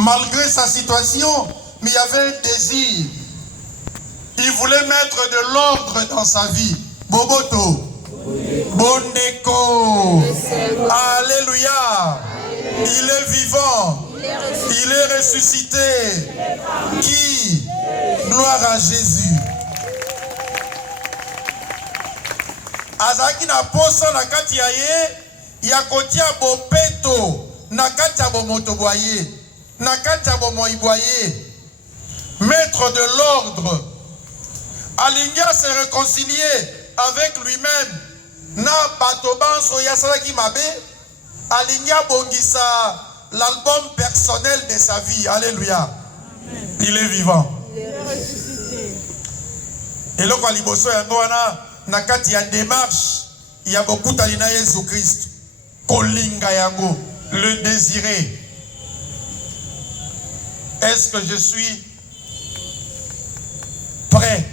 malgré sa situation, mais il y avait un désir. Il voulait mettre de l'ordre dans sa vie. Boboto. Bondeko. Alléluia. Il est vivant. Il est ressuscité. Qui? Gloire à Jésus. Azaki na posa na kati ya ye, ya kotia bopeto na kati ya bomoto boye, na kati ya bomoi boye. Maître de l'ordre. Alinga se réconcilier avec lui-même. Na batobanso yasalaki mabe. Alinga bongisa l'album personnel de sa vie. Alléluia. Il est vivant. Il est ressuscité. Et là, quand liboso yango wana na kati ya démarche, il y a beaucoup d'alina Jésus Christ. Kolinga yango, le désiré. Est-ce que je suis prêt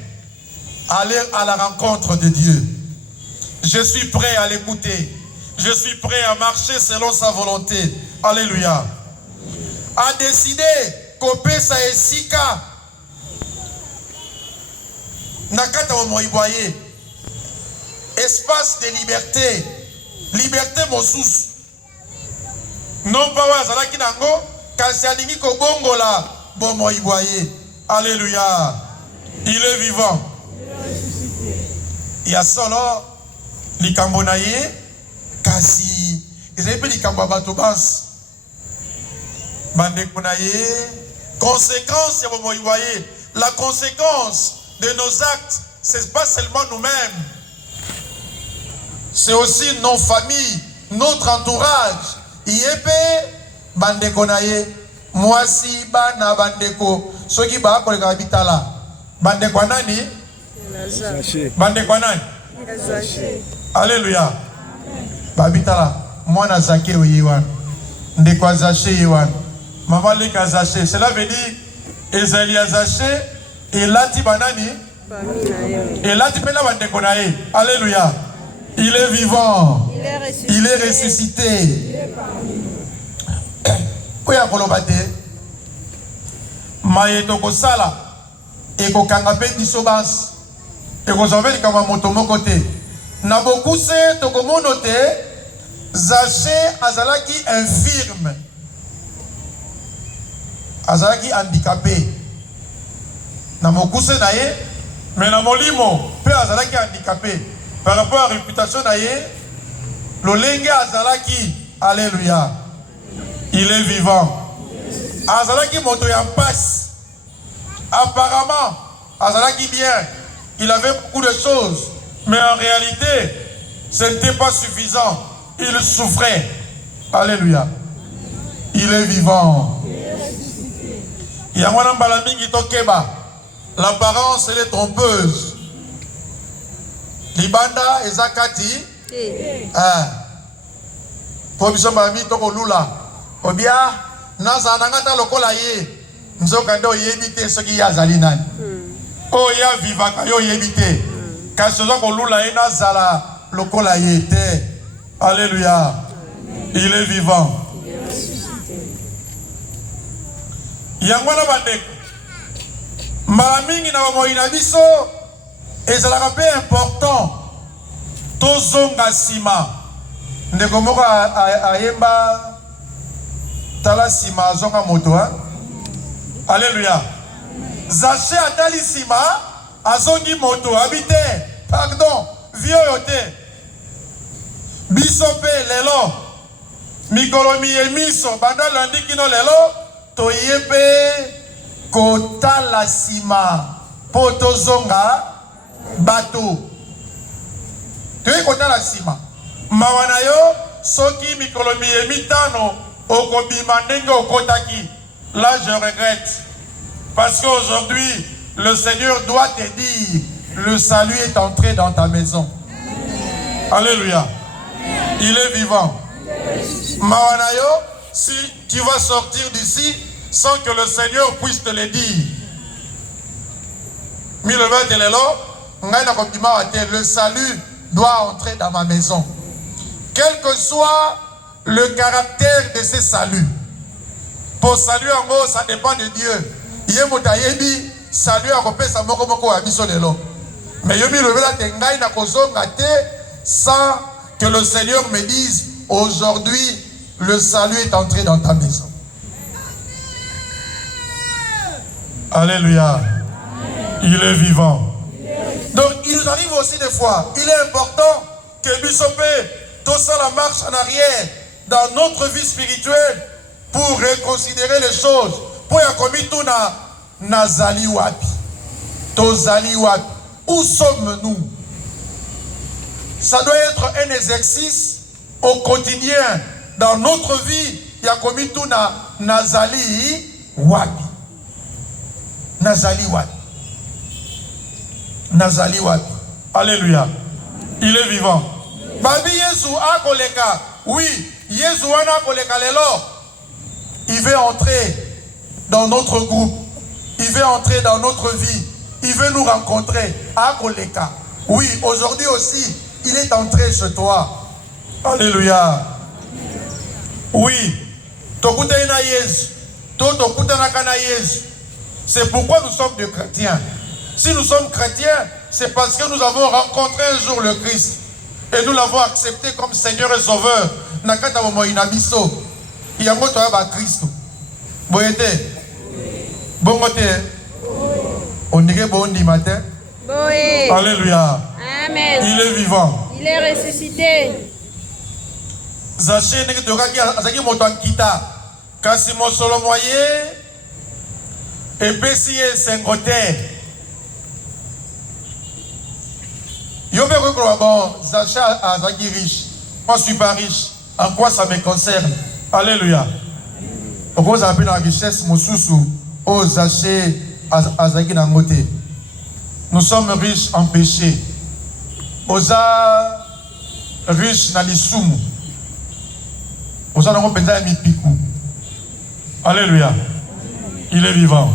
à aller à la rencontre de Dieu? Je suis prêt à l'écouter. Je suis prêt à marcher selon sa volonté. Alléluia. A décidé kope sa esika nakata moiboye. Espace de liberté. Liberté mosus. Non pas wazalaki nango kasi alingi ko bongola bo moiboye. Alléluia. Il est vivant. Il y a solo likambo na ye kasi ezali pe likambo ya bato basi bandeko na ye. Conséquence ya bomoiboye. La conséquence de nos actes, c'est pas seulement nous-mêmes, c'est aussi nos familles, notre entourage. Yépe bandeko na ye mwasi bana bandeko soki ba koleka bitala bandeko nani bandeko nani. Alléluia. Babitala mwana Zaché oyewan ndeko Zaché yewan maman leka Zaché. Cela veut dire Esaïe Zaché et lati banani et lati pela bandeko na ye. Alléluia. Il est vivant. Il est ressuscité. Oya kolobate mayeto ko sala e ko kanga pe biso bas e ko zoveli kama moto moko te na bokuse to komono te. Zaché azalaki infirme, azalaki handicapé na mokuse na ye, mais na molimo pe azalaki handicapé par rapport à la réputation na ye lolenge azalaki. Alléluia. Il est vivant. Azalaki moto ya passe. Apparemment azalaki bien, il avait beaucoup de choses, mais en réalité ce n'était pas suffisant. Il souffrait. Alléluia. Il est vivant. L'apparence elle est trompeuse. Libanda ezakati. Provision mami toko lula. Obia naza nangata lokola ye. Nzoka ndo yebite soki yazali nani. O ya vivaka yo yebite. Kasoza ko lula ye nazala lokola ye te. Alléluia. Il est vivant. Yangwana bandeko. Malamingi na bamoina biso ezalaka pe important. Tozonga sima. Ndeko moko ayemba tala sima zonga moto ha. Alléluia. Zaché atali sima azongi moto habite. Pardon, vieux yote. Bisope lelo mikolo miemiso banda lundi kino lelo toyepe kotala sima poto zonga bato toye kotala sima mawana yo soki mikolo miemitano okobima ndenge okotaki. Là je regrette parce qu'aujourd'hui le Seigneur doit te dire le salut est entré dans ta maison. Alléluia. Il est vivant. Mawanayo, si tu vas sortir d'ici sans que le Seigneur puisse te le dire. Le salut doit entrer dans ma maison. Quel que soit le caractère de ce salut. Pour salut en gros, ça dépend de Dieu. Yemoutayebi, salut en repère, ça moko à bisolelo. Mais yomi le vela tengai na kozonga te sans que le Seigneur me dise aujourd'hui le salut est entré dans ta maison. Alléluia. Il est vivant. Donc il nous arrive aussi des fois, il est important que Bissopé, tout ça la marche en arrière dans notre vie spirituelle pour reconsidérer les choses. Pour y commis tout na zali wapi. To zali wapi. Où sommes-nous? Ça doit être un exercice au quotidien. Dans notre vie, il y a commis tout na zali wapi. Nazali wapi. Nazali wapi. Alléluia. Il est vivant. Babi Yesu a koleka. Oui, Yesu a koleka lelo. Il veut entrer dans notre groupe. Il veut entrer dans notre vie. Il veut nous rencontrer. A koleka. Oui, aujourd'hui aussi, il est entré chez toi. Alléluia. Oui. Tokuta ina Yesu. Tokuta nakana Yesu. C'est pourquoi nous sommes des chrétiens. Si nous sommes chrétiens, c'est parce que nous avons rencontré un jour le Christ. Et nous l'avons accepté comme Seigneur et Sauveur. Nakata momo inabiso. Yango toya ba Christ. Boyete. Bongote. On dirait bon di matin. Alléluia. Amen. Il est vivant. Il est ressuscité. Zaché neke tokaki azaki moto ankita. Kasi mosolo moye. Et puis si c'est un côté. Yo me recrois bon, Zacha Azaki riche. Moi je suis pas riche. En quoi ça me concerne? Alléluia. Pourquoi ça appelle la richesse Mosusu? Oh Zaché Azaki Nangote. Nous sommes riches en péché. Oza riche na lisumu. Oza nango penza mi piku. Alléluia. Il est vivant.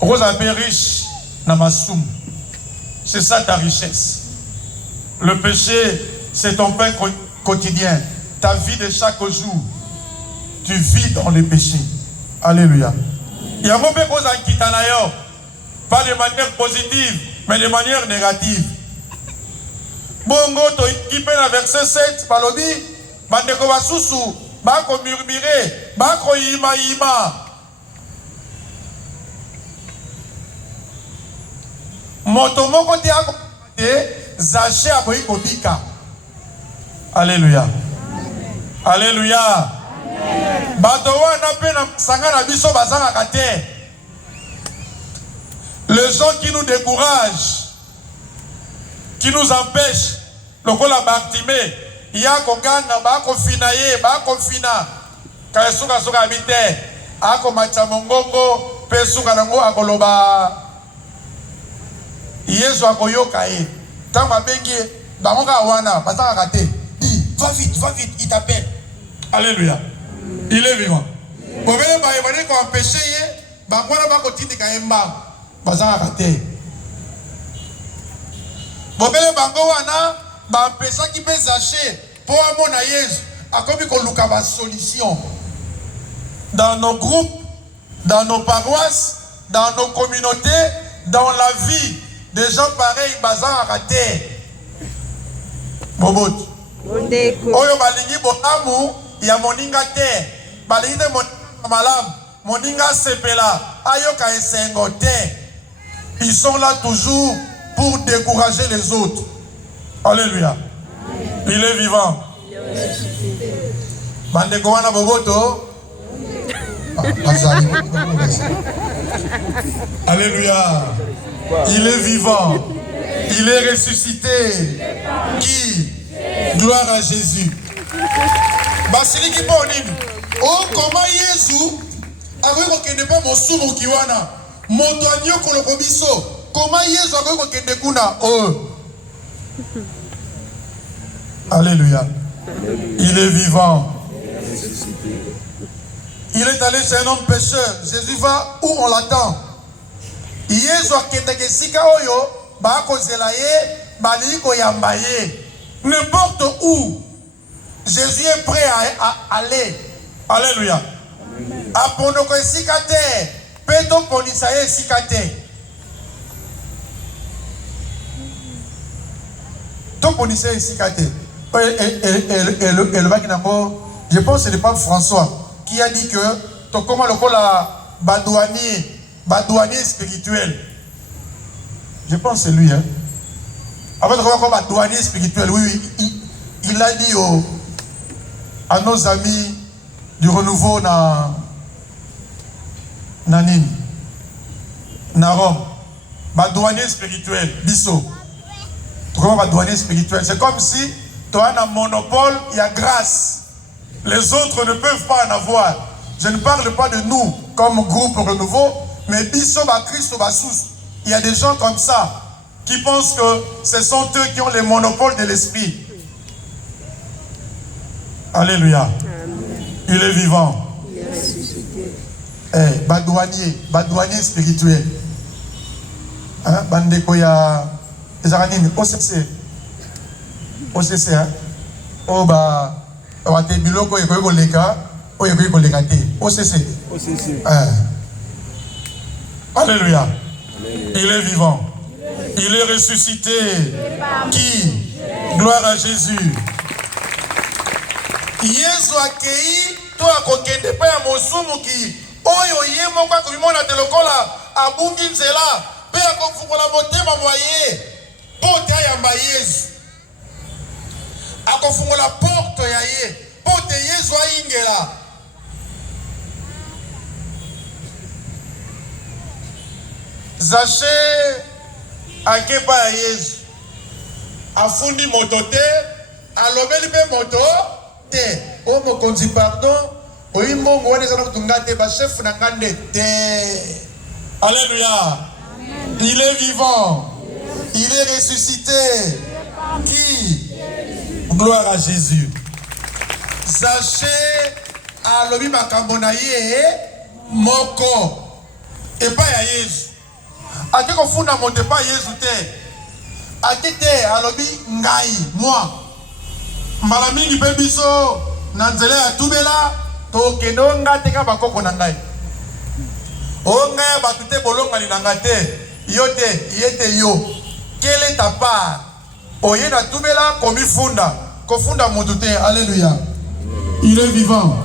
Rose un peu riche Namasum. C'est ça ta richesse. Le péché, c'est ton pain quotidien. Ta vie de chaque jour. Tu vis dans le péché. Alléluia. Il y a un peu de choses qui pas de manière positive, mais de manière négative. Bongo, tu peux dans verset 7, Balobi, Bandeko Basusu, Bako murmurer, Bako ima. Motomoko te Zaché a boyi kobika. Alléluia. Alléluia. Batowa na pe na sanga na biso bazanga kate. Les gens qui nous découragent, qui nous empêchent, lokola Bartimée, ya koganga ba ko finaye, ba ko fina. Ka suka suka bite, ako macha mongongo, pe suka nango akoloba. Yesu akoyoka e. Tant babengi bangoka wana bazaka kate. Dis va vite, il t'appelle. Alléluia. Il est vivant. Bobele ba yebane ko empêcher ye, bangwana ba ko tindika emba bazaka kate. Bobele bango wana ba empêcher ki pe Zaché pour amona Yesu akomi ko luka ba solution. Dans nos groupes, dans nos paroisses, dans nos communautés, dans la vie. Des gens pareils, bazan à rater. Bobot. Oyo balingi botamu, ya moninga te. Balingi de moninga malam, moninga sepela, ayoka esengo te. Ils sont là toujours pour décourager les autres. Alléluia. Il est vivant. Bandeko wana boboto. Alléluia. Il est vivant. Il est ressuscité. Qui? Gloire à Jésus. Basiliki Bonine. Oh, comment Jésus a vu qu'il n'est pas mon sourd qui wana. Montagneux Kolokobiso. Comment Jésus a vu qu'il n'est pas oh. Alléluia. Il est vivant. Il est allé chez un homme pécheur. Jésus va où on l'attend. Yesu akendeke sika oyo ba kozela ye bali ko yambaye. N'importe où Jésus est prêt à aller Alléluia. Apondoko esika te, pe toponisa ye esika te. Toponisa ye esika te. Je pense que c'est le pape François qui a dit que comment le col a badouanier spirituel. Je pense que c'est lui. Hein. Après, comme badouanier spirituel, oui, il a dit à nos amis du renouveau na Rome, badouanier spirituel, biso. Comment badouanier spirituel? C'est comme si tu as un monopole, il y a grâce. Les autres ne peuvent pas en avoir. Je ne parle pas de nous comme groupe renouveau, mais biso ba Christ ba sous. Il y a des gens comme ça qui pensent que ce sont eux qui ont le monopole de l'esprit. Alléluia. Amen. Il est vivant. Il est ressuscité. Badouanier spirituel. Hein? Bandeko ya Ezanine OCC. OCC hein. Oh bah OCC. Alléluia. Il est vivant. Il est ressuscité. Qui? Gloire à Jésus. Yesu akei to akokende pa ya mosumu ki oyo ye moko akomimona te lokola abungi nzela pe akofungola motema moye pote ayamba Yesu akofungola porte ya ye pote Yesu ayingela Zaché akepa ya Yesu afundi moto te alobeli pe moto te o mokonzi pardon oyimbongo wana ezana kutunga te ba chef na ngande te. Alléluia. Amen. Il est vivant. Il est ressuscité. Qui? Gloire à Jésus. Zaché alobi makambo na ye moko epa ya Yesu ate kofunda moto epa Yesu te ate te alobi ngai moi mbala mingi mpe biso na nzela ya tubela tokende o nga te ka bakoko na ngai o ngai bato te bolongani na ngai te yo te ye te yo quelle est ta part oye na tubela komifunda kofunda moto te. Alléluia. Il est vivant.